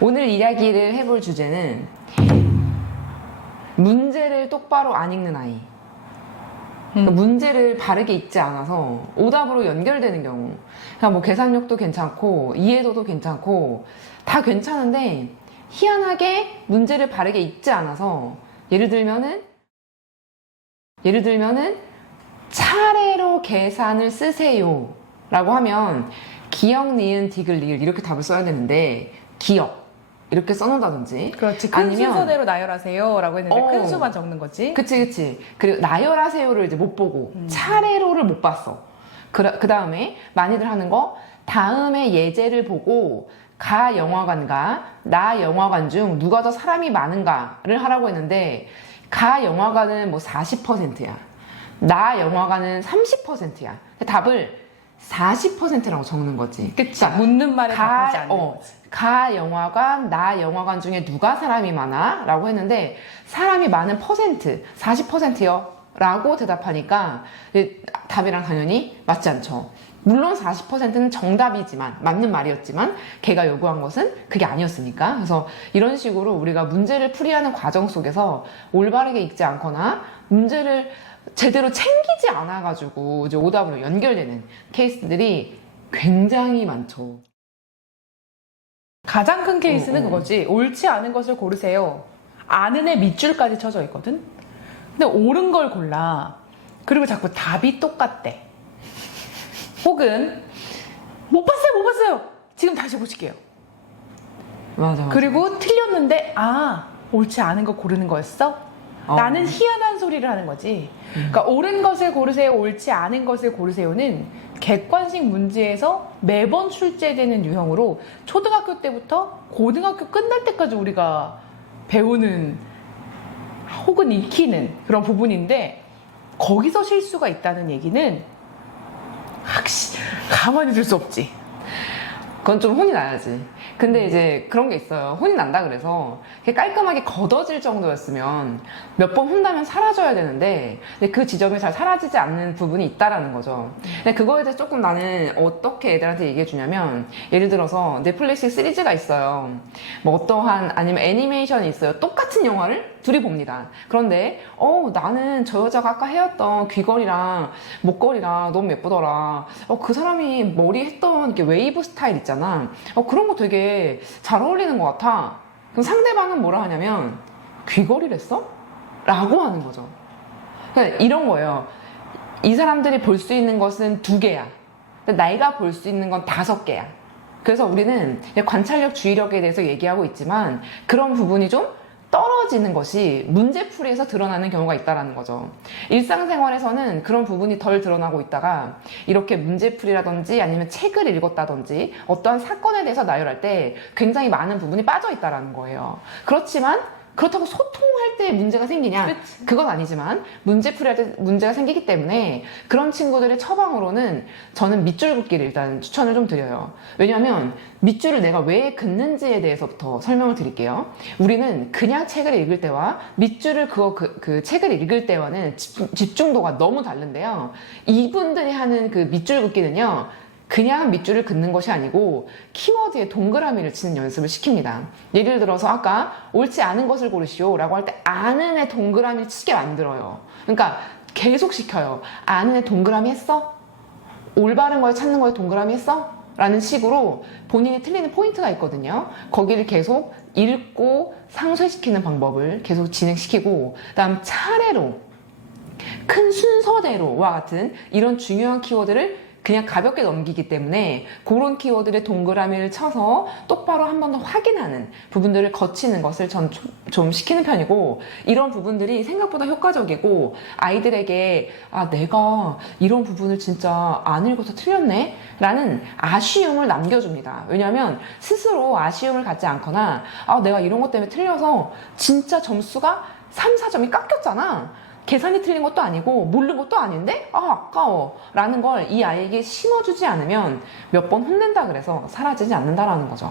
오늘 이야기를 해볼 주제는 문제를 똑바로 안 읽는 아이. 그러니까 문제를 바르게 읽지 않아서 오답으로 연결되는 경우. 그러니까 뭐 계산력도 괜찮고 이해도도 괜찮고 다 괜찮은데 희한하게 문제를 바르게 읽지 않아서 예를 들면은 차례로 계산을 쓰세요 라고 하면 기역, 니은, 디귿, 리을 이렇게 답을 써야 되는데 기역 이렇게 써놓는다든지. 그렇지. 큰 순서대로 나열하세요 라고 했는데 큰 수만 적는 거지. 그치. 그리고 나열하세요를 이제 못 보고 차례로를 못 봤어. 그 다음에 많이들 하는 거 다음에 예제를 보고 가 영화관과 나 영화관 중 누가 더 사람이 많은가를 하라고 했는데 가 영화관은 뭐 40%야. 나 영화관은 30%야. 답을 40%라고 적는 거지. 그치. 묻는 말에 답하지 않는 거지. 가 영화관, 나 영화관 중에 누가 사람이 많아? 라고 했는데 사람이 많은 퍼센트, 40%요? 라고 대답하니까 답이랑 당연히 맞지 않죠. 물론 40%는 정답이지만 맞는 말이었지만 걔가 요구한 것은 그게 아니었으니까. 그래서 이런 식으로 우리가 문제를 풀이하는 과정 속에서 올바르게 읽지 않거나 문제를 제대로 챙기지 않아가지고 이제 오답으로 연결되는 케이스들이 굉장히 많죠. 가장 큰 케이스는 그거지. 옳지 않은 것을 고르세요. 아는 애 밑줄까지 쳐져 있거든. 근데 옳은 걸 골라. 그리고 자꾸 답이 똑같대. 혹은 못 봤어요. 지금 다시 보실게요. 맞아. 그리고 틀렸는데 옳지 않은 거 고르는 거였어? 나는 희한한 소리를 하는 거지. 그러니까 옳은 것을 고르세요, 옳지 않은 것을 고르세요는 객관식 문제에서 매번 출제되는 유형으로 초등학교 때부터 고등학교 끝날 때까지 우리가 배우는 혹은 익히는 그런 부분인데 거기서 실수가 있다는 얘기는 가만히 둘 수 없지. 그건 좀 혼이 나야지. 근데 이제 그런 게 있어요. 혼이 난다 그래서 깔끔하게 걷어질 정도였으면 몇 번 혼나면 사라져야 되는데 그 지점이 잘 사라지지 않는 부분이 있다라는 거죠. 근데 그거에 대해서 조금 나는 어떻게 애들한테 얘기해 주냐면 예를 들어서 넷플릭스 시리즈가 있어요. 뭐 어떠한 아니면 애니메이션이 있어요. 똑같은 영화를 둘이 봅니다. 그런데 나는 저 여자가 아까 해왔던 귀걸이랑 목걸이랑 너무 예쁘더라. 그 사람이 머리 했던 이렇게 웨이브 스타일 있잖아. 그런 거 되게 잘 어울리는 것 같아. 그럼 상대방은 뭐라 하냐면 귀걸이를 했어? 라고 하는 거죠. 그러니까 이런 거예요. 이 사람들이 볼 수 있는 것은 2개야. 내가 볼 수 있는 건 5개야. 그래서 우리는 관찰력, 주의력에 대해서 얘기하고 있지만 그런 부분이 좀 떨어지는 것이 문제풀이에서 드러나는 경우가 있다는 거죠. 일상생활에서는 그런 부분이 덜 드러나고 있다가 이렇게 문제풀이라든지 아니면 책을 읽었다든지 어떠한 사건에 대해서 나열할 때 굉장히 많은 부분이 빠져 있다는 거예요. 그렇지만 그렇다고 소통할 때 문제가 생기냐? 그치. 그건 아니지만 문제풀이할 때 문제가 생기기 때문에 그런 친구들의 처방으로는 저는 밑줄 긋기를 일단 추천을 좀 드려요. 왜냐하면 밑줄을 내가 왜 긋는지에 대해서부터 설명을 드릴게요. 우리는 그냥 책을 읽을 때와 밑줄을 그 책을 읽을 때와는 집중도가 너무 다른데요. 이분들이 하는 그 밑줄 긋기는요. 그냥 밑줄을 긋는 것이 아니고 키워드에 동그라미를 치는 연습을 시킵니다. 예를 들어서 아까 옳지 않은 것을 고르시오 라고 할 때 아는 애 동그라미를 치게 만들어요. 그러니까 계속 시켜요. 아는 애 동그라미 했어? 올바른 거에 찾는 거에 동그라미 했어? 라는 식으로 본인이 틀리는 포인트가 있거든요. 거기를 계속 읽고 상쇄시키는 방법을 계속 진행시키고 그다음 차례로 큰 순서대로와 같은 이런 중요한 키워드를 그냥 가볍게 넘기기 때문에 그런 키워드에 동그라미를 쳐서 똑바로 한 번 더 확인하는 부분들을 거치는 것을 전 좀 시키는 편이고 이런 부분들이 생각보다 효과적이고 아이들에게 내가 이런 부분을 진짜 안 읽어서 틀렸네? 라는 아쉬움을 남겨줍니다. 왜냐하면 스스로 아쉬움을 갖지 않거나 내가 이런 것 때문에 틀려서 진짜 점수가 3, 4점이 깎였잖아. 계산이 틀린 것도 아니고 모르는 것도 아닌데 아까워 라는 걸 이 아이에게 심어주지 않으면 몇 번 혼낸다 그래서 사라지지 않는다라는 거죠.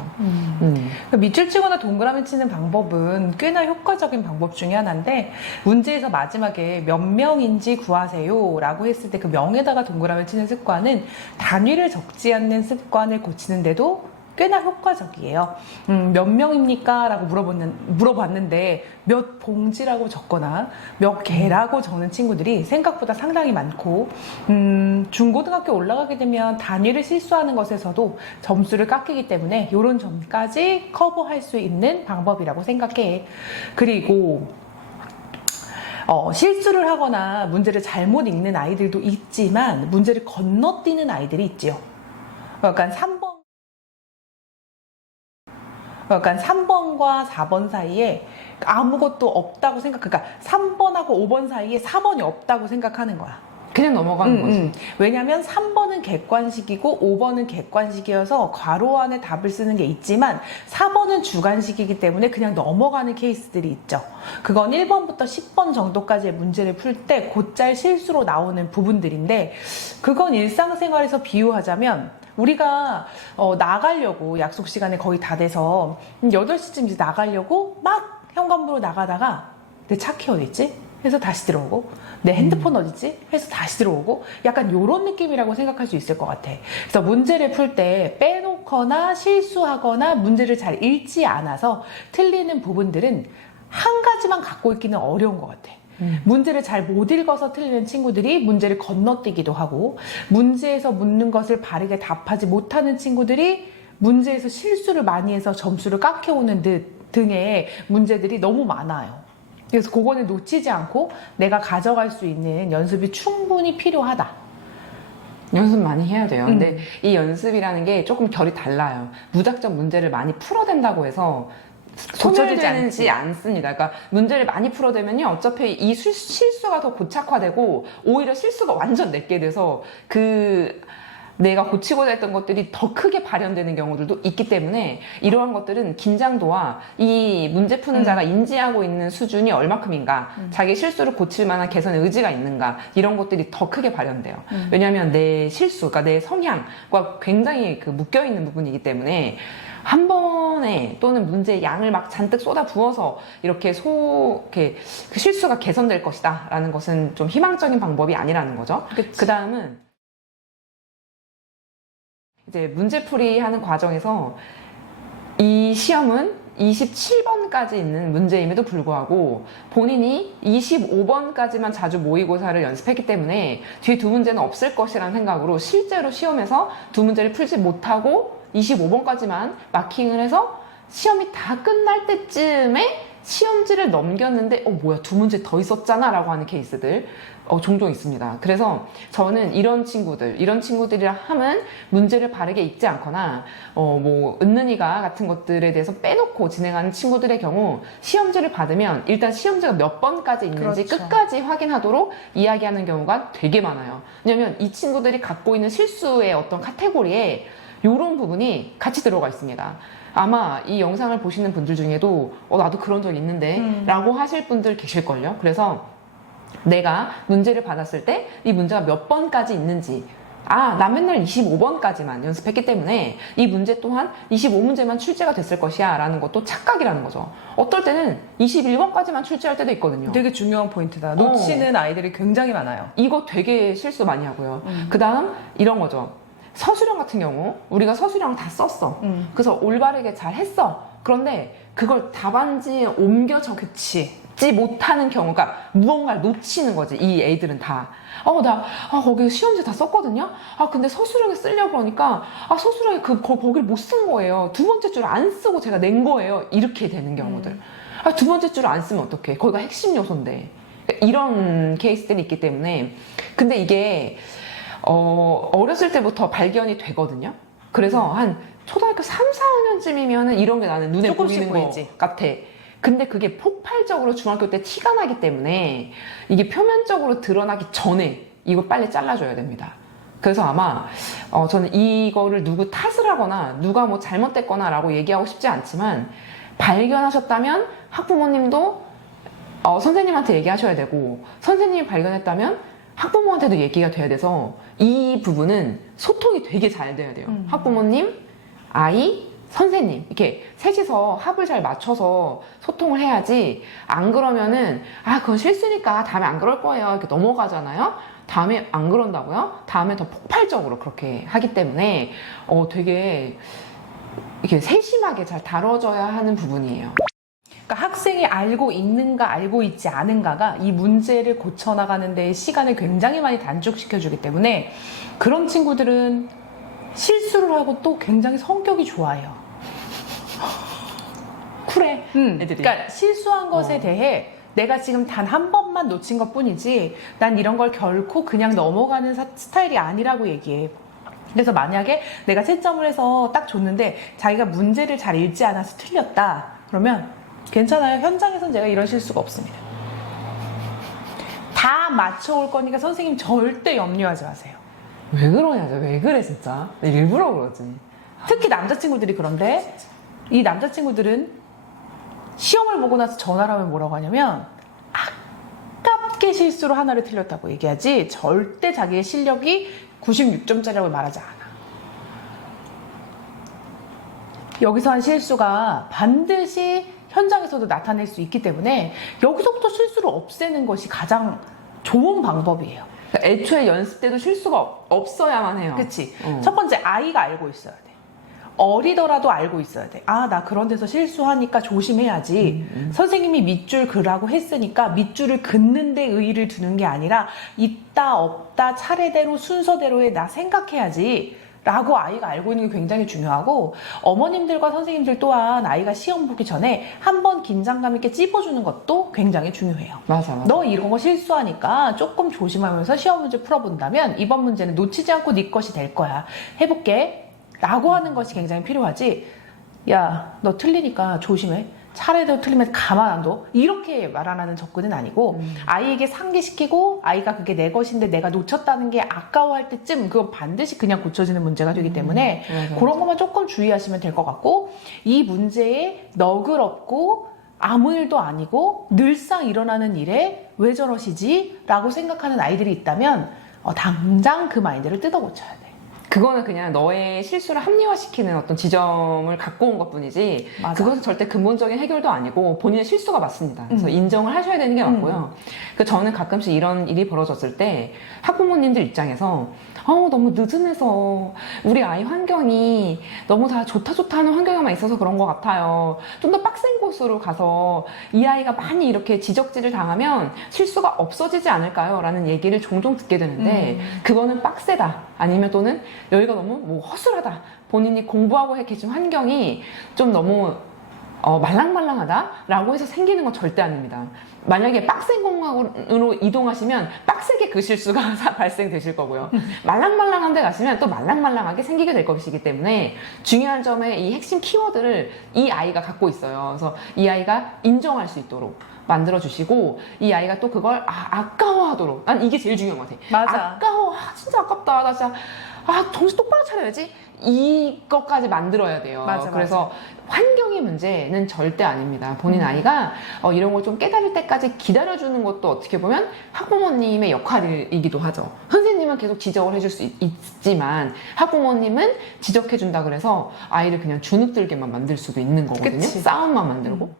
밑줄 치거나 동그라미 치는 방법은 꽤나 효과적인 방법 중에 하나인데 문제에서 마지막에 몇 명인지 구하세요 라고 했을 때 그 명에다가 동그라미 치는 습관은 단위를 적지 않는 습관을 고치는데도 꽤나 효과적이에요. 몇 명입니까? 라고 물어봤는데 몇 봉지라고 적거나 몇 개라고 적는 친구들이 생각보다 상당히 많고 중고등학교 올라가게 되면 단위를 실수하는 것에서도 점수를 깎이기 때문에 이런 점까지 커버할 수 있는 방법이라고 생각해. 그리고 실수를 하거나 문제를 잘못 읽는 아이들도 있지만 문제를 건너뛰는 아이들이 있지요. 약간 3번과 4번 사이에 아무것도 없다고 그러니까 3번하고 5번 사이에 4번이 없다고 생각하는 거야. 그냥 넘어가는 거지. 왜냐면 3번은 객관식이고 5번은 객관식이어서 괄호 안에 답을 쓰는 게 있지만 4번은 주관식이기 때문에 그냥 넘어가는 케이스들이 있죠. 그건 1번부터 10번 정도까지의 문제를 풀 때 곧잘 실수로 나오는 부분들인데 그건 일상생활에서 비유하자면 우리가 나가려고 약속 시간에 거의 다 돼서 8시쯤 이제 나가려고 막 현관부로 나가다가 내 차 키 어디 있지? 해서 다시 들어오고 내 핸드폰 어디지? 해서 다시 들어오고 약간 이런 느낌이라고 생각할 수 있을 것 같아. 그래서 문제를 풀 때 빼놓거나 실수하거나 문제를 잘 읽지 않아서 틀리는 부분들은 한 가지만 갖고 있기는 어려운 것 같아. 문제를 잘 못 읽어서 틀리는 친구들이 문제를 건너뛰기도 하고 문제에서 묻는 것을 바르게 답하지 못하는 친구들이 문제에서 실수를 많이 해서 점수를 깎여오는 등의 문제들이 너무 많아요. 그래서 그거는 놓치지 않고 내가 가져갈 수 있는 연습이 충분히 필요하다. 연습 많이 해야 돼요. 근데 이 연습이라는 게 조금 결이 달라요. 무작정 문제를 많이 풀어댄다고 해서 소멸되지 않습니다. 그러니까 문제를 많이 풀어대면요, 어차피 이 실수가 더 고착화되고 오히려 실수가 완전 내게 돼서 내가 고치고자 했던 것들이 더 크게 발현되는 경우들도 있기 때문에 이러한 것들은 긴장도와 이 문제 푸는 자가 인지하고 있는 수준이 얼마큼인가, 자기 실수를 고칠 만한 개선의 의지가 있는가, 이런 것들이 더 크게 발현돼요. 왜냐하면 내 실수, 그러니까 내 성향과 굉장히 묶여있는 부분이기 때문에 한 번에 또는 문제의 양을 막 잔뜩 쏟아 부어서 이렇게 그 실수가 개선될 것이다 라는 것은 좀 희망적인 방법이 아니라는 거죠. 그 다음은 이제 문제풀이 하는 과정에서 이 시험은 27번까지 있는 문제임에도 불구하고 본인이 25번까지만 자주 모의고사를 연습했기 때문에 뒤에 두 문제는 없을 것이라는 생각으로 실제로 시험에서 두 문제를 풀지 못하고 25번까지만 마킹을 해서 시험이 다 끝날 때쯤에 시험지를 넘겼는데 뭐야, 두 문제 더 있었잖아 라고 하는 케이스들 종종 있습니다. 그래서 저는 이런 친구들이랑 하면 문제를 바르게 읽지 않거나 은는이가 같은 것들에 대해서 빼놓고 진행하는 친구들의 경우 시험지를 받으면 일단 시험지가 몇 번까지 있는지 그렇죠. 끝까지 확인하도록 이야기하는 경우가 되게 많아요. 왜냐면 이 친구들이 갖고 있는 실수의 어떤 카테고리에 이런 부분이 같이 들어가 있습니다. 아마 이 영상을 보시는 분들 중에도 나도 그런 적 있는데 라고 하실 분들 계실걸요. 그래서 내가 문제를 받았을 때 이 문제가 몇 번까지 있는지, 나 맨날 25번까지만 연습했기 때문에 이 문제 또한 25문제만 출제가 됐을 것이야 라는 것도 착각이라는 거죠. 어떨 때는 21번까지만 출제할 때도 있거든요. 되게 중요한 포인트다. 놓치는 아이들이 굉장히 많아요. 이거 되게 실수 많이 하고요. 그 다음 이런 거죠. 서술형 같은 경우 우리가 서술형 다 썼어. 그래서 올바르게 잘 했어. 그런데 그걸 답안지에 옮겨 적지 못하는 경우가 무언가를 놓치는 거지. 이 애들은 다 거기 시험지 다 썼거든요. 근데 서술형에 쓰려고 그러니까 서술형에 거기를 못 쓴 거예요. 두 번째 줄 안 쓰고 제가 낸 거예요. 이렇게 되는 경우들. 두 번째 줄을 안 쓰면 어떡해. 거기가 핵심 요소인데. 이런 케이스들이 있기 때문에. 근데 이게 어렸을 때부터 발견이 되거든요. 그래서 한 초등학교 3, 4학년쯤이면 이런 게 나는 눈에 보이는 거 같아. 근데 그게 폭발적으로 중학교 때 티가 나기 때문에 이게 표면적으로 드러나기 전에 이거 빨리 잘라줘야 됩니다. 그래서 아마 저는 이거를 누구 탓을 하거나 누가 뭐 잘못됐거나 라고 얘기하고 싶지 않지만 발견하셨다면 학부모님도 선생님한테 얘기하셔야 되고, 선생님이 발견했다면 학부모한테도 얘기가 돼야 돼서 이 부분은 소통이 되게 잘 돼야 돼요. 학부모님, 아이, 선생님 이렇게 셋이서 합을 잘 맞춰서 소통을 해야지, 안 그러면은 그건 실수니까 다음에 안 그럴 거예요 이렇게 넘어가잖아요. 다음에 안 그런다고요? 다음에 더 폭발적으로 그렇게 하기 때문에 되게 이렇게 세심하게 잘 다뤄져야 하는 부분이에요. 그러니까 학생이 알고 있는가 알고 있지 않은가가 이 문제를 고쳐나가는 데 시간을 굉장히 많이 단축시켜주기 때문에 그런 친구들은 실수를 하고 또 굉장히 성격이 좋아요. 쿨해. 애들이. 그러니까 실수한 것에 대해 내가 지금 단 한 번만 놓친 것 뿐이지 난 이런 걸 결코 그냥 넘어가는 스타일이 아니라고 얘기해. 그래서 만약에 내가 채점을 해서 딱 줬는데 자기가 문제를 잘 읽지 않아서 틀렸다. 그러면 괜찮아요. 현장에선 제가 이런 실수가 없습니다. 다 맞춰올 거니까 선생님 절대 염려하지 마세요. 왜 그러냐, 왜 그래 진짜. 일부러 그러지. 특히 남자친구들이 그런데 이 남자친구들은 시험을 보고 나서 전화를 하면 뭐라고 하냐면 아깝게 실수로 하나를 틀렸다고 얘기하지 절대 자기의 실력이 96점짜리라고 말하지 않아. 여기서 한 실수가 반드시 현장에서도 나타낼 수 있기 때문에 여기서부터 실수를 없애는 것이 가장 좋은 방법이에요. 그러니까 애초에 연습 때도 실수가 없어야만 해요. 그치? 첫 번째, 아이가 알고 있어야 돼. 어리더라도 알고 있어야 돼. 아, 나 그런 데서 실수하니까 조심해야지. 선생님이 밑줄 그라고 했으니까 밑줄을 긋는 데 의의를 두는 게 아니라 있다 없다 차례대로 순서대로에 나 생각해야지 라고 아이가 알고 있는 게 굉장히 중요하고 어머님들과 선생님들 또한 아이가 시험 보기 전에 한번 긴장감 있게 찝어주는 것도 굉장히 중요해요. 맞아. 너 이런 거 실수하니까 조금 조심하면서 시험 문제 풀어본다면 이번 문제는 놓치지 않고 네 것이 될 거야. 해볼게. 라고 하는 것이 굉장히 필요하지. 야, 너 틀리니까 조심해. 차례대로 틀리면 가만 안 둬. 이렇게 말 안 하는 접근은 아니고 아이에게 상기시키고 아이가 그게 내 것인데 내가 놓쳤다는 게 아까워할 때쯤 그건 반드시 그냥 고쳐지는 문제가 되기 때문에 맞아. 그런 것만 조금 주의하시면 될 것 같고 이 문제에 너그럽고 아무 일도 아니고 늘상 일어나는 일에 왜 저러시지? 라고 생각하는 아이들이 있다면 당장 그 마인드를 뜯어 고쳐야 돼. 그거는 그냥 너의 실수를 합리화시키는 어떤 지점을 갖고 온 것 뿐이지 맞아. 그것은 절대 근본적인 해결도 아니고 본인의 실수가 맞습니다. 그래서 인정을 하셔야 되는 게 맞고요. 그 저는 가끔씩 이런 일이 벌어졌을 때 학부모님들 입장에서 너무 늦음해서 우리 아이 환경이 너무 다 좋다 하는 환경에만 있어서 그런 것 같아요. 좀 더 빡센 곳으로 가서 이 아이가 많이 이렇게 지적질을 당하면 실수가 없어지지 않을까요? 라는 얘기를 종종 듣게 되는데 그거는 빡세다. 아니면 또는 여기가 너무 뭐 허술하다. 본인이 공부하고 계신 환경이 좀 너무 말랑말랑하다라고 해서 생기는 건 절대 아닙니다. 만약에 빡센 공간으로 이동하시면 빡세게 그 실수가 발생되실 거고요. 말랑말랑한 데 가시면 또 말랑말랑하게 생기게 될 것이기 때문에 중요한 점에 이 핵심 키워드를 이 아이가 갖고 있어요. 그래서 이 아이가 인정할 수 있도록 만들어주시고 이 아이가 또 그걸 아까워하도록 난 이게 제일 중요한 것 같아. 맞아. 아까워. 진짜 아깝다. 나 진짜 정신 똑바로 차려야지. 이것까지 만들어야 돼요. 맞아, 그래서 환경의 문제는 절대 아닙니다. 본인 아이가 이런 걸 좀 깨달을 때까지 기다려주는 것도 어떻게 보면 학부모님의 역할이기도 하죠. 선생님은 계속 지적을 해줄 수 있지만 학부모님은 지적해준다 그래서 아이를 그냥 주눅들게만 만들 수도 있는 거거든요. 그치. 싸움만 만들고.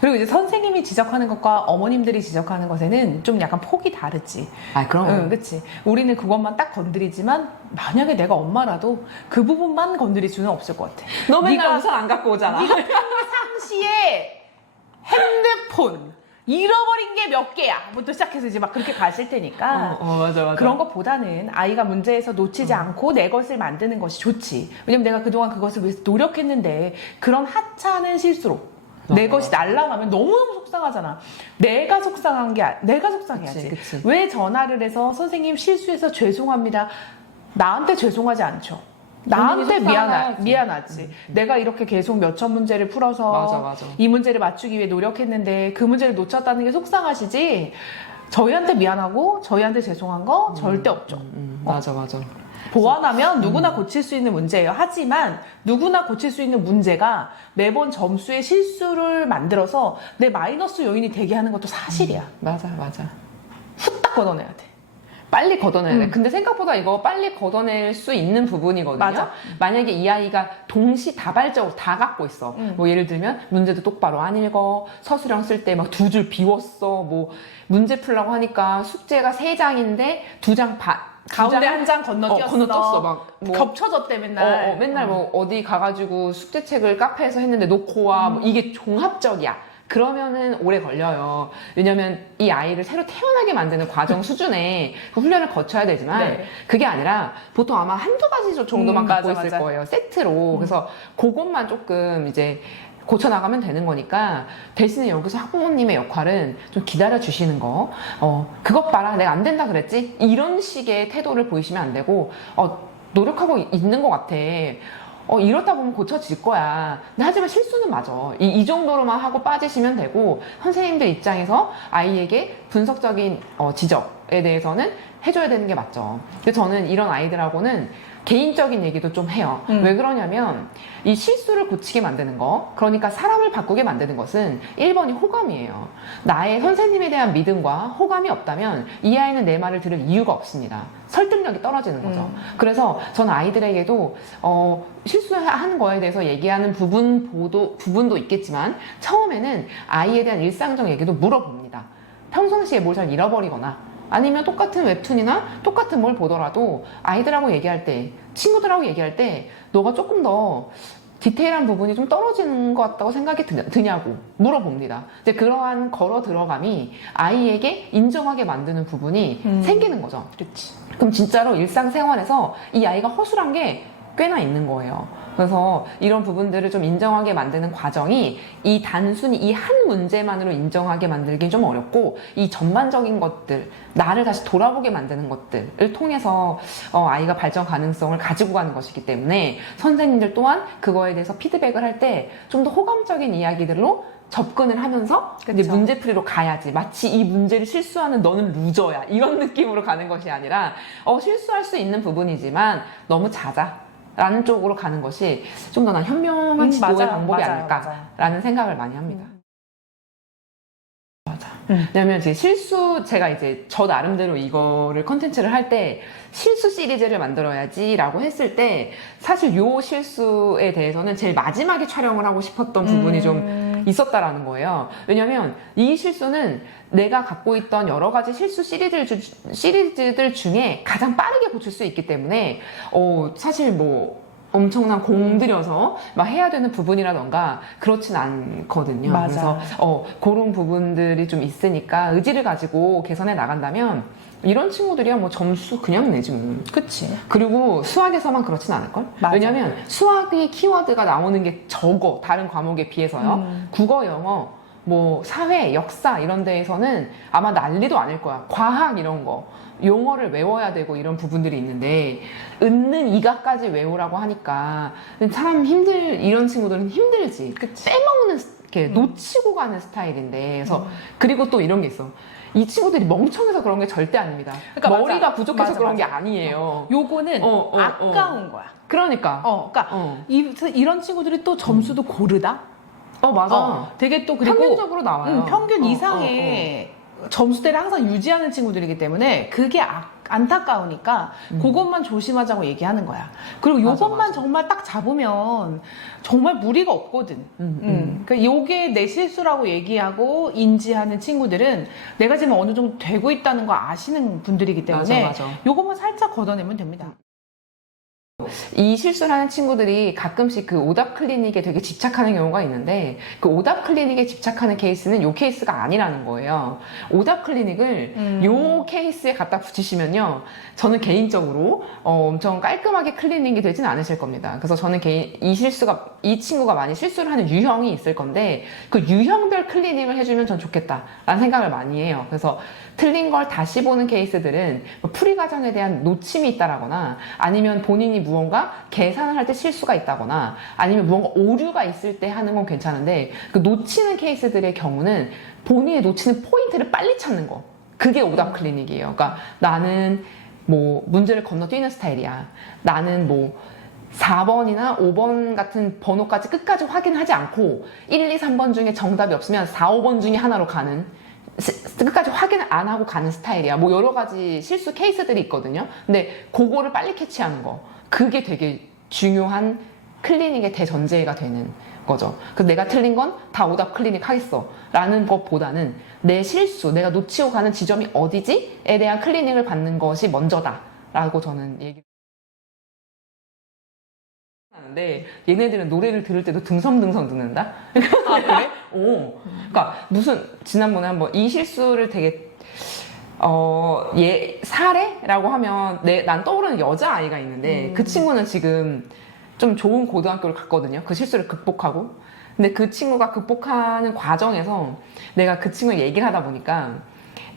그리고 이제 선생님이 지적하는 것과 어머님들이 지적하는 것에는 좀 약간 폭이 다르지. 그럼. 응, 그치. 우리는 그것만 딱 건드리지만 만약에 내가 엄마라도 그 부분만 건드릴 수는 없을 것 같아. 너 맨날 우산 안 갖고 오잖아. 네가 평상시에 핸드폰 잃어버린 게 몇 개야? 부터 시작해서 이제 막 그렇게 가실 테니까. 맞아. 그런 것보다는 아이가 문제에서 놓치지 않고 내 것을 만드는 것이 좋지. 왜냐면 내가 그동안 그것을 위해서 노력했는데 그런 하찮은 실수로 내 것이 날아가면 너무너무 속상하잖아. 내가 속상한 게 내가 속상해야지. 그치. 왜 전화를 해서 선생님 실수해서 죄송합니다. 나한테 죄송하지 않죠. 나한테 미안하지. 내가 이렇게 계속 몇천 문제를 풀어서 맞아. 이 문제를 맞추기 위해 노력했는데 그 문제를 놓쳤다는 게 속상하시지. 저희한테 미안하고 저희한테 죄송한 거 절대 없죠. 맞아. 보완하면 누구나 고칠 수 있는 문제예요. 하지만 누구나 고칠 수 있는 문제가 매번 점수의 실수를 만들어서 내 마이너스 요인이 되게 하는 것도 사실이야. 맞아. 후딱 걷어내야 돼. 빨리 걷어내야 돼. 근데 생각보다 이거 빨리 걷어낼 수 있는 부분이거든요. 맞아. 만약에 이 아이가 동시다발적으로 다 갖고 있어. 뭐 예를 들면 문제도 똑바로 안 읽어. 서술형 쓸 때 막 2줄 비웠어. 뭐 문제 풀라고 하니까 숙제가 3장인데 2장 가운데 한 장 건너뛰었어. 건너뛰었어. 막 겹쳐졌대 맨날. 맨날 뭐 어디 가가지고 숙제책을 카페에서 했는데 놓고 와. 뭐 이게 종합적이야. 그러면은 오래 걸려요. 왜냐면 이 아이를 새로 태어나게 만드는 과정 수준의 그 훈련을 거쳐야 되지만 네. 그게 아니라 보통 아마 한두 가지 정도만 갖고 맞아, 있을 맞아. 거예요. 세트로. 그래서 그것만 조금 이제 고쳐나가면 되는 거니까 대신에 여기서 학부모님의 역할은 좀 기다려 주시는 거. 그것 봐라. 내가 안 된다 그랬지? 이런 식의 태도를 보이시면 안 되고, 노력하고 있는 것 같아. 이러다 보면 고쳐질 거야. 근데 하지만 실수는 맞아. 이 정도로만 하고 빠지시면 되고, 선생님들 입장에서 아이에게 분석적인 지적에 대해서는 해줘야 되는 게 맞죠. 그래서 저는 이런 아이들하고는 개인적인 얘기도 좀 해요. 왜 그러냐면 이 실수를 고치게 만드는 거, 그러니까 사람을 바꾸게 만드는 것은 1번이 호감이에요. 나의 선생님에 대한 믿음과 호감이 없다면 이 아이는 내 말을 들을 이유가 없습니다. 설득력이 떨어지는 거죠. 그래서 저는 아이들에게도 실수하는 거에 대해서 얘기하는 부분도 있겠지만 처음에는 아이에 대한 일상적 얘기도 물어봅니다. 평상시에 뭘 잘 잃어버리거나 아니면 똑같은 웹툰이나 똑같은 뭘 보더라도 아이들하고 얘기할 때, 친구들하고 얘기할 때 너가 조금 더 디테일한 부분이 좀 떨어지는 것 같다고 생각이 드냐고 물어봅니다. 이제 그러한 걸어 들어감이 아이에게 인정하게 만드는 부분이 생기는 거죠. 그렇지. 그럼 진짜로 일상생활에서 이 아이가 허술한 게 꽤나 있는 거예요. 그래서 이런 부분들을 좀 인정하게 만드는 과정이 단순히 이 한 문제만으로 인정하게 만들기 좀 어렵고 이 전반적인 것들, 나를 다시 돌아보게 만드는 것들을 통해서 아이가 발전 가능성을 가지고 가는 것이기 때문에 선생님들 또한 그거에 대해서 피드백을 할 때 좀 더 호감적인 이야기들로 접근을 하면서 이제 문제풀이로 가야지. 마치 이 문제를 실수하는 너는 루저야. 이런 느낌으로 가는 것이 아니라 실수할 수 있는 부분이지만 너무 잦아. 라는 쪽으로 가는 것이 좀 더 난 현명한 지도의 방법이 아닐까라는 생각을 많이 합니다. 맞아. 왜냐면 제가 이제 저 나름대로 이거를 컨텐츠를 할 때 실수 시리즈를 만들어야지라고 했을 때 사실 요 실수에 대해서는 제일 마지막에 촬영을 하고 싶었던 부분이 좀 있었다라는 거예요. 왜냐면 이 실수는 내가 갖고 있던 여러 가지 실수 시리즈들 중에 가장 빠르게 고칠 수 있기 때문에 사실 뭐 엄청난 공들여서 막 해야 되는 부분이라던가 그렇진 않거든요. 맞아. 그래서 그런 부분들이 좀 있으니까 의지를 가지고 개선해 나간다면 이런 친구들이야 뭐 점수 그냥 내지 뭐. 그치. 그리고 수학에서만 그렇진 않을걸? 맞아. 왜냐면 수학의 키워드가 나오는 게 적어. 다른 과목에 비해서요. 국어, 영어, 뭐 사회, 역사 이런 데에서는 아마 난리도 아닐 거야. 과학 이런 거. 용어를 외워야 되고 이런 부분들이 있는데 은는 이가까지 외우라고 하니까 이런 친구들은 힘들지. 빼먹는 이렇게 놓치고 가는 스타일인데 그래서 그리고 또 이런 게 있어. 이 친구들이 멍청해서 그런 게 절대 아닙니다. 그러니까 머리가 부족해서 그런 게 아니에요. 요거는 아까운 거야. 그러니까. 이런 친구들이 또 점수도 고르다. 맞아. 되게 또 그리고 평균적으로 나와요. 평균 이상의 점수대를 항상 유지하는 친구들이기 때문에 그게 안타까우니까 그것만 조심하자고 얘기하는 거야. 그리고 요것만 정말 딱 잡으면 정말 무리가 없거든. 그러니까 요게 내 실수라고 얘기하고 인지하는 친구들은 내가 지금 어느 정도 되고 있다는 거 아시는 분들이기 때문에 맞아. 요것만 살짝 걷어내면 됩니다. 이 실수를 하는 친구들이 가끔씩 그 오답 클리닉에 되게 집착하는 경우가 있는데 그 오답 클리닉에 집착하는 케이스는 요 케이스가 아니라는 거예요. 오답 클리닉을 요 케이스에 갖다 붙이시면요. 저는 개인적으로 엄청 깔끔하게 클리닉이 되진 않으실 겁니다. 그래서 저는 이 친구가 많이 실수를 하는 유형이 있을 건데 그 유형별 클리닉을 해주면 전 좋겠다라는 생각을 많이 해요. 그래서 틀린 걸 다시 보는 케이스들은 풀이 과정에 대한 놓침이 있다라거나 아니면 본인이 무언가 계산을 할 때 실수가 있다거나 아니면 무언가 오류가 있을 때 하는 건 괜찮은데 그 놓치는 케이스들의 경우는 본인이 놓치는 포인트를 빨리 찾는 거. 그게 오답 클리닉이에요. 그러니까 나는 뭐 문제를 건너뛰는 스타일이야. 나는 뭐 4번이나 5번 같은 번호까지 끝까지 확인하지 않고 1, 2, 3번 중에 정답이 없으면 4, 5번 중에 하나로 가는 끝까지 확인을 안 하고 가는 스타일이야. 뭐 여러 가지 실수 케이스들이 있거든요. 근데 그거를 빨리 캐치하는 거. 그게 되게 중요한 클리닉의 대전제가 되는 거죠. 그래서 내가 틀린 건 다 오답 클리닉 하겠어. 라는 것보다는 내 실수, 내가 놓치고 가는 지점이 어디지?에 대한 클리닉을 받는 것이 먼저다. 라고 저는 얘기를 하는데 얘네들은 노래를 들을 때도 등성등성 듣는다? 아, 그래? 그러니까 무슨 지난번에 한번 이 실수를 되게 사례라고 하면 난 떠오르는 여자아이가 있는데 그 친구는 지금 좀 좋은 고등학교를 갔거든요. 그 실수를 극복하고. 근데 그 친구가 극복하는 과정에서 내가 그 친구 얘기를 하다 보니까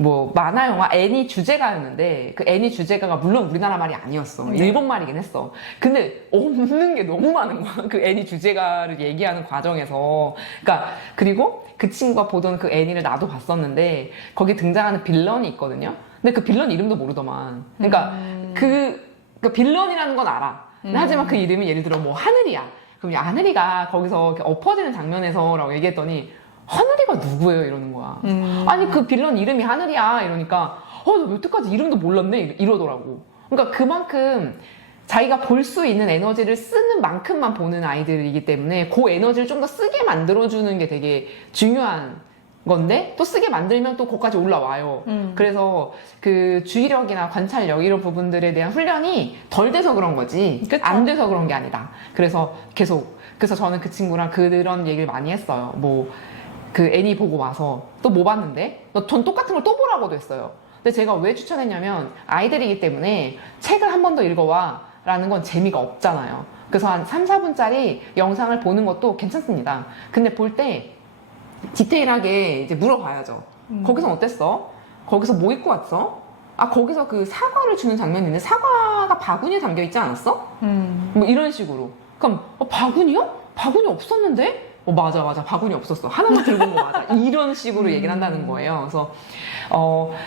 뭐 만화 영화 애니 주제가였는데 그 애니 주제가가 물론 우리나라 말이 아니었어. 일본 말이긴 했어. 근데 없는 게 너무 많은 거야. 그 애니 주제가를 얘기하는 과정에서. 그러니까 그리고 그 친구가 보던 그 애니를 나도 봤었는데 거기 등장하는 빌런이 있거든요. 근데 그 빌런 이름도 모르더만. 그러니까 그 빌런이라는 건 알아. 하지만 그 이름이 예를 들어 뭐 하늘이야. 그럼 하늘이가 거기서 이렇게 엎어지는 장면에서라고 얘기했더니 하늘이가 누구예요? 이러는 거야. 아니 그 빌런 이름이 하늘이야. 이러니까 나 여태까지 이름도 몰랐네. 이러더라고. 그러니까 그만큼 자기가 볼 수 있는 에너지를 쓰는 만큼만 보는 아이들이기 때문에 그 에너지를 좀 더 쓰게 만들어주는 게 되게 중요한 건데 또 쓰게 만들면 또 거기까지 올라와요. 그래서 그 주의력이나 관찰력 이런 부분들에 대한 훈련이 덜 돼서 그런 거지 그쵸? 안 돼서 그런 게 아니다. 그래서 저는 그 친구랑 그런 얘기를 많이 했어요. 뭐 그 애니 보고 와서 또 뭐 봤는데 전 똑같은 걸 또 보라고도 했어요. 근데 제가 왜 추천했냐면 아이들이기 때문에 책을 한 번 더 읽어와 라는 건 재미가 없잖아요. 그래서 한 3, 4분짜리 영상을 보는 것도 괜찮습니다. 근데 볼 때 디테일하게 이제 물어봐야죠. 거기서 어땠어? 거기서 뭐 입고 왔어? 거기서 그 사과를 주는 장면이 있는데 사과가 바구니에 담겨 있지 않았어? 뭐 이런 식으로. 그럼 바구니요? 바구니 없었는데? 맞아. 바구니 없었어. 하나만 들고 온 거 맞아. 이런 식으로 얘기를 한다는 거예요. 그래서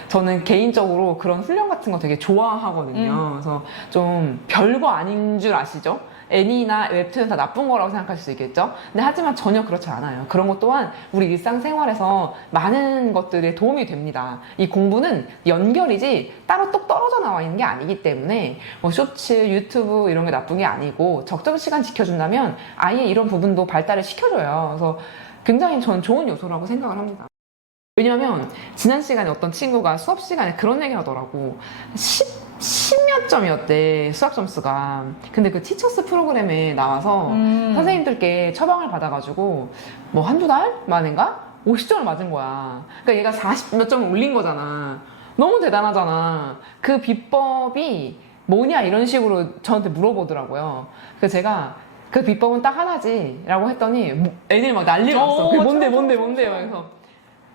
저는 개인적으로 그런 훈련 같은 거 되게 좋아하거든요. 그래서 좀 별거 아닌 줄 아시죠? 애니나 웹툰은 다 나쁜 거라고 생각하실 수 있겠죠? 근데 하지만 전혀 그렇지 않아요. 그런 것 또한 우리 일상생활에서 많은 것들에 도움이 됩니다. 이 공부는 연결이지 따로 똑 떨어져 나와 있는 게 아니기 때문에 뭐 쇼츠, 유튜브 이런 게 나쁜 게 아니고 적정 시간 지켜준다면 아예 이런 부분도 발달을 시켜줘요. 그래서 굉장히 저는 좋은 요소라고 생각을 합니다. 왜냐면 지난 시간에 어떤 친구가 수업 시간에 그런 얘기를 하더라고. 10몇 점이었대 수학 점수가. 근데 그 티처스 프로그램에 나와서 선생님들께 처방을 받아가지고 뭐 한두 달 만인가 50점을 맞은 거야. 그러니까 얘가 40몇 점을 올린 거잖아. 너무 대단하잖아. 그 비법이 뭐냐 이런 식으로 저한테 물어보더라고요. 그래서 제가 그 비법은 딱 하나지 라고 했더니 애들이 막 난리가 났어. 그게 뭔데 그래서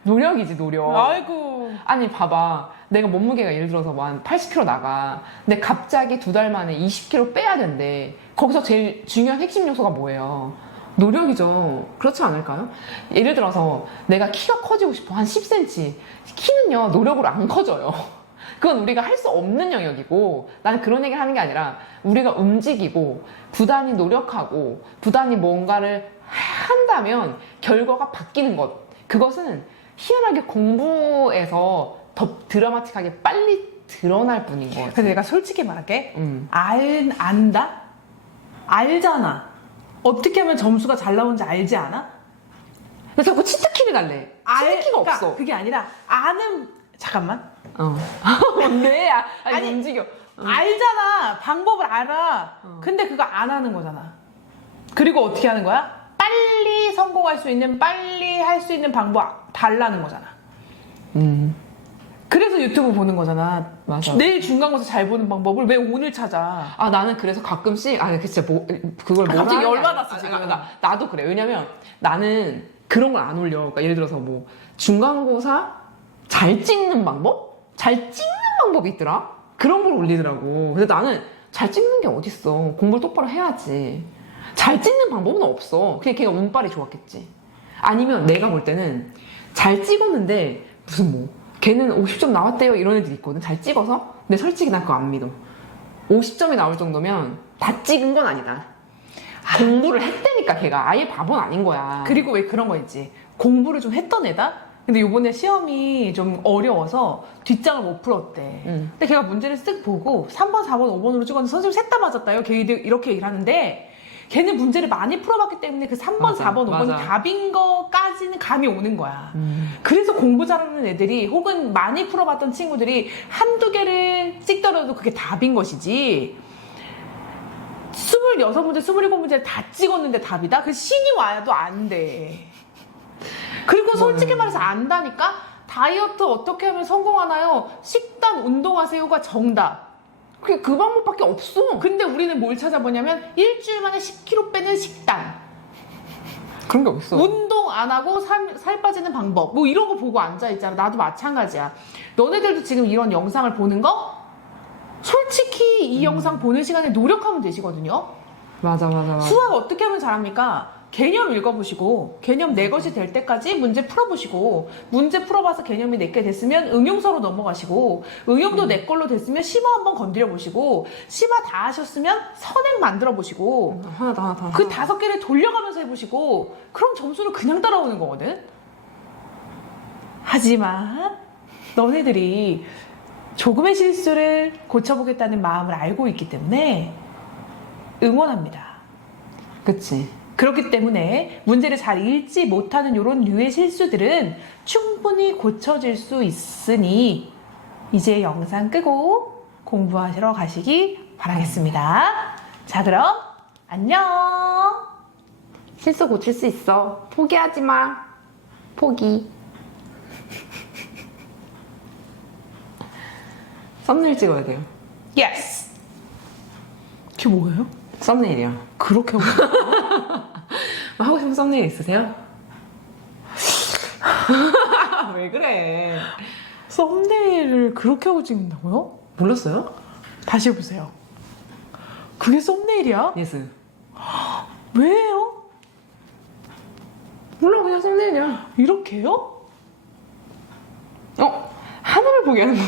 노력이지, 노력. 아이고. 아니, 봐봐. 내가 몸무게가 예를 들어서 뭐 한 80kg 나가. 근데 갑자기 2달 만에 20kg 빼야 된대. 거기서 제일 중요한 핵심 요소가 뭐예요? 노력이죠. 그렇지 않을까요? 예를 들어서 내가 키가 커지고 싶어. 한 10cm. 키는요, 노력으로 안 커져요. 그건 우리가 할 수 없는 영역이고, 나는 그런 얘기를 하는 게 아니라, 우리가 움직이고, 부단히 노력하고, 부단히 뭔가를 한다면, 결과가 바뀌는 것. 그것은 희한하게 공부에서 더 드라마틱하게 빨리 드러날 뿐인 것 같아요. 그래서 내가 솔직히 말할게. 안다? 알잖아. 어떻게 하면 점수가 잘 나오는지 알지 않아? 왜 자꾸 치트키를 갈래? 치트키가 그러니까 없어. 그게 아니라 아는 잠깐만. 뭔데? 아니, 움직여. 알잖아. 방법을 알아. 근데 그거 안 하는 거잖아. 그리고 어떻게 하는 거야? 빨리 성공할 수 있는, 빨리 할 수 있는 방법 달라는 거잖아. 그래서 유튜브 보는 거잖아. 맞아. 내일 중간고사 잘 보는 방법을 왜 오늘 찾아? 나는 그래서 가끔씩, 그 진짜 그걸 뭐라 갑자기 하는 게 열받았어, 아니라, 지금. 나도 그래. 왜냐면 나는 그런 걸 안 올려. 그러니까 예를 들어서 뭐, 중간고사 잘 찍는 방법? 잘 찍는 방법이 있더라? 그런 걸 올리더라고. 근데 나는 잘 찍는 게 어딨어. 공부를 똑바로 해야지. 잘 찍는 방법은 없어. 그냥 걔가 운빨이 좋았겠지. 아니면 내가 볼 때는 잘 찍었는데 무슨 뭐 걔는 50점 나왔대요 이런 애들이 있거든. 잘 찍어서. 근데 솔직히 난 그거 안 믿어. 50점이 나올 정도면 다 찍은 건 아니다. 공부를 했다니까 걔가. 아예 바보는 아닌 거야. 그리고 왜 그런 거 있지? 공부를 좀 했던 애다? 근데 요번에 시험이 좀 어려워서 뒷장을 못 풀었대. 근데 걔가 문제를 쓱 보고 3번, 4번, 5번으로 찍었는데 선생님 셋 다 맞았다요. 걔들 이렇게 얘기를 하는데 걔는 문제를 많이 풀어봤기 때문에 그 3번, 맞아, 4번, 5번이 맞아. 답인 거까지는 감이 오는 거야. 그래서 공부 잘하는 애들이 혹은 많이 풀어봤던 친구들이 한두 개를 찍더라도 그게 답인 것이지. 26문제, 27문제를 다 찍었는데 답이다? 그 신이 와도 안 돼. 그리고 솔직히 말해서 안다니까? 다이어트 어떻게 하면 성공하나요? 식단 운동하세요가 정답. 그게 그 방법밖에 없어. 근데 우리는 뭘 찾아보냐면 일주일 만에 10kg 빼는 식단. 그런 게 어딨어. 운동 안 하고 살 빠지는 방법. 뭐 이런 거 보고 앉아있잖아. 나도 마찬가지야. 너네들도 지금 이런 영상을 보는 거? 솔직히 이 영상 보는 시간에 노력하면 되시거든요. 맞아. 수학 어떻게 하면 잘합니까? 개념 읽어보시고 개념 내 것이 될 때까지 문제 풀어보시고 문제 풀어봐서 개념이 내게 됐으면 응용서로 넘어가시고 응용도 내 걸로 됐으면 심화 한번 건드려 보시고 심화 다 하셨으면 선행 만들어 보시고 하나 더. 그 5개를 돌려가면서 해보시고 그럼 점수는 그냥 따라오는 거거든. 하지만 너네들이 조금의 실수를 고쳐보겠다는 마음을 알고 있기 때문에 응원합니다. 그치. 그렇기 때문에 문제를 잘 읽지 못하는 이런 류의 실수들은 충분히 고쳐질 수 있으니 이제 영상 끄고 공부하시러 가시기 바라겠습니다. 자, 그럼 안녕. 실수 고칠 수 있어. 포기하지 마. 포기. 썸네일 찍어야 돼요. 예스. 그게 뭐예요? 썸네일이요. 그렇게 하고 하고 싶은 썸네일 있으세요? 왜 그래? 썸네일을 그렇게 하고 찍는다고요? 몰랐어요? 다시 해보세요. 그게 썸네일이야? 예스. 왜요? 몰라, 그냥 썸네일이야. 이렇게요? 하늘을 보게 하는 거.